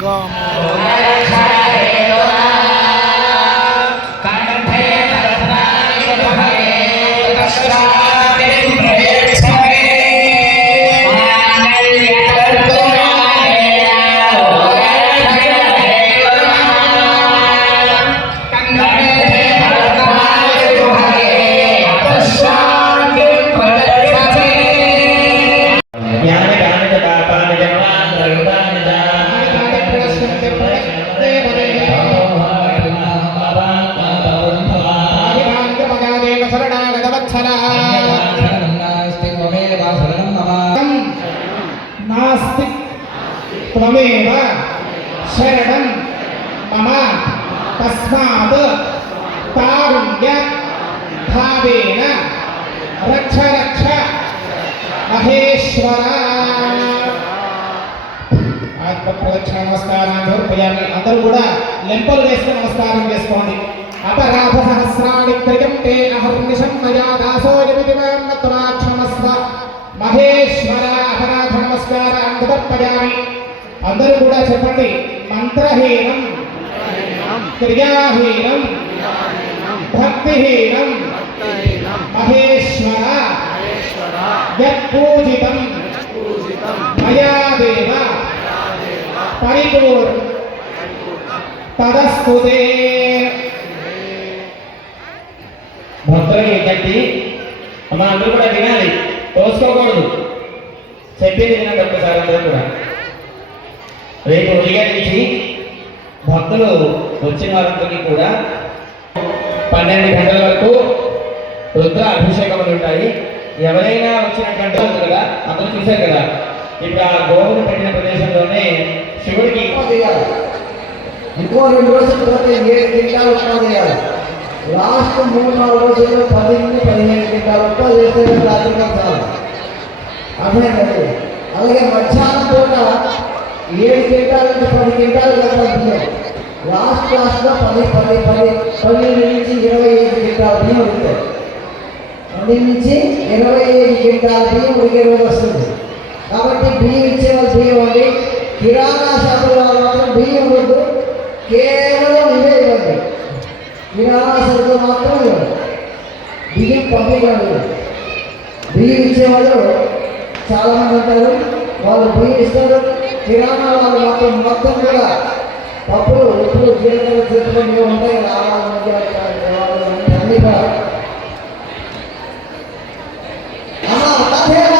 Come on. నాస్తి. త్వమేవ శరణం మమ తస్మాత్ తారుణ్య భావేన రక్ష రక్ష మహేశ్వర. ఆత్మప్రదక్షిణ నమస్కారాన్ని సమర్పయామి అందరూ కూడా లెంపలు వేసుకుని నమస్కారం చేసుకోండి. అపరాధ సహస్రాన్ని త్రియం నమస్కారాన్ని అందరూ కూడా చెప్పండి. మంత్రహీనం క్రియాహీనం భక్తిహీనం మహేశ్వర యత్పూజితం మయాదేవ పరిపూర్ణ పరిపూర్ తదస్తుతే భక్తులకి కట్టి మా అందరూ కూడా వినాలి. తోసుకోకూడదు. చెప్పింది వినండి. ఒక్కసారి కూడా రేపు ఉదయం నుంచి భక్తులు వచ్చిన వారందరికీ కూడా పన్నెండు గంటల వరకు రుద్ర అభిషేకములు ఉంటాయి. ఎవరైనా వచ్చినటువంటి వాళ్ళు కదా అందరూ చూశారు కదా ఇప్పుడు ఆ గోవును పెట్టిన ప్రదేశంలోనే శివుడికి ఇంకో రెండు రోజులు పోతే ఏడు క్వింటాలు ఉత్పత్తి చేయాలి. లాస్ట్ మూడు నాలుగు రోజుల్లో పది నుండి పదిహేను క్వింటాలు ఉత్పత్తి చేస్తే రాత్రిగా అర్థమైందండి అలాగే మధ్యాహ్నం పూట ఏడు గంటల నుంచి పది క్వింటాలు బియ్యం లాస్ట్ క్లాస్లో పది పది పది పన్నెండు నుంచి ఇరవై ఐదు గంటల బియ్యం ఉంటుంది పన్నెండు నుంచి ఇరవై ఐదు గంటల బియ్యం ఉడికే రోజు వస్తుంది. కాబట్టి బియ్యం ఇచ్చే వాళ్ళు బియ్యం అండి కిరాణా షాపుల మాత్రం బియ్యం వద్దు కేవలం ఇవే ఇవ్వండి. కిరాణా సరుకులు మాత్రం ఇవ్వండి. బియ్యం పంపించండి బియ్యం ఇచ్చేవాళ్ళు చాలా మంది ఉంటారు. వాళ్ళు బియ్యం ఇస్తారు. కిరాణా వాళ్ళు మాత్రం మొత్తం కూడా పప్పులు ఉప్పులు జీలకర్ర తీసుకొని ఉంటాయి. కదా, ఆవాలు కూడా. అమ్మా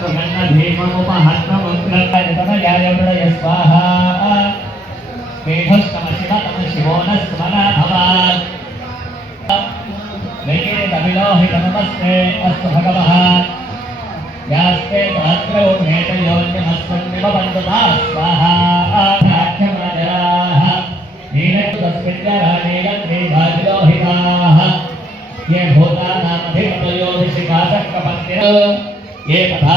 प्रसन्न भीममुपहत्ममुग्रताय तमयायवृडय स्वाहा मेघस्तम शिव तम शिवो न स्मरा भवान् वेकेतमिलोहितमस्ते अस्तु भगवः। यास्ते पात्रौ नेतयोन्यमस्मन्निवबन्धुता स्वाहा। आख्यमाजराः नीलतु तस्मिन् जरानीलन्ते भाजलोहिताः ये भूतानां धिक्तयोधिषिकासः कपत्य ये तथा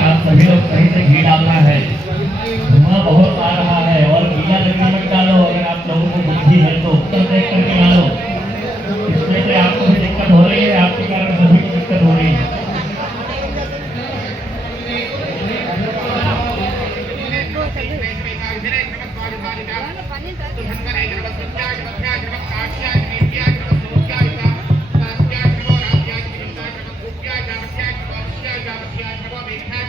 आप सभी लोग सही से घी डालना है। धुआँ बहुत आ रहा है और गीला लगना मत डालो, अगर आप लोगों को बुद्धि है तो उत्तर देख करके डालो। इसमें से आपको भी दिक्कत हो रही है, आपके कारण सभी को दिक्कत हो रही है। भूषूरमातावे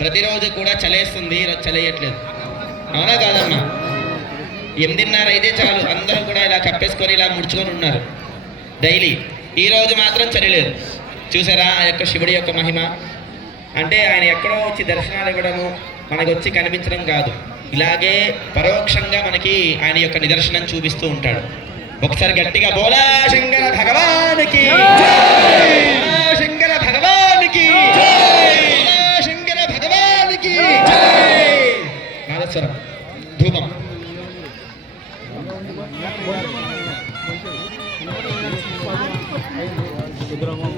ప్రతిరోజు కూడా చలేస్తుంది ఈరోజు చలేయట్లేదు. అవునా కాదమ్మా? ఎనిమిదిన్నర అయితే చాలు. అందరూ కూడా ఇలా కప్పేసుకొని ఇలా ముడుచుకొని ఉన్నారు. డైలీ. ఈరోజు మాత్రం చలిలేదు. చూసారా ఆ యొక్క శివుడి యొక్క మహిమ? అంటే ఆయన ఎక్కడో వచ్చి దర్శనాలు ఇవ్వడము మనకు వచ్చి కనిపించడం కాదు. ఇలాగే పరోక్షంగా మనకి ఆయన యొక్క నిదర్శనం చూపిస్తూ ఉంటాడు. ఒకసారి గట్టిగా బోలా శంకర భగవానికి. అక్షరం ధూపం. సుబ్రహ్మణ్యం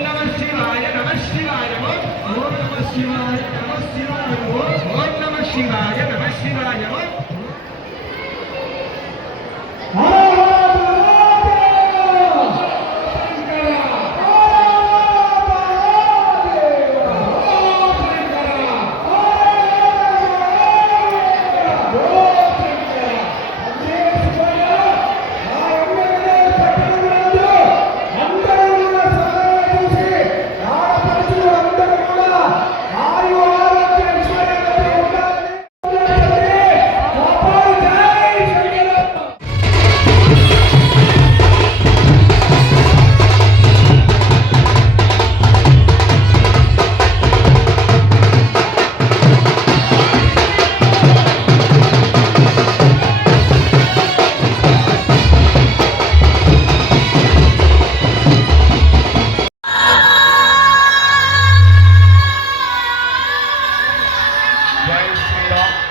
감사합니다.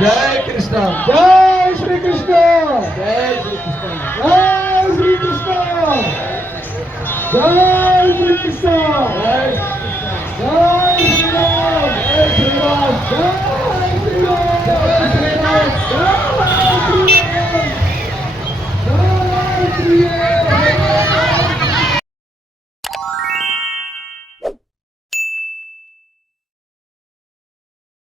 జై కృష్ణ జై శ్రీకృష్ణ జై శ్రీకృష్ణ జై శ్రీకృష్ణ జై శ్రీకృష్ణ జై శ్రీరామ్ జై శ్రీరామ్ జై శ్రీరామ్ జై శ్రీరామ్ జై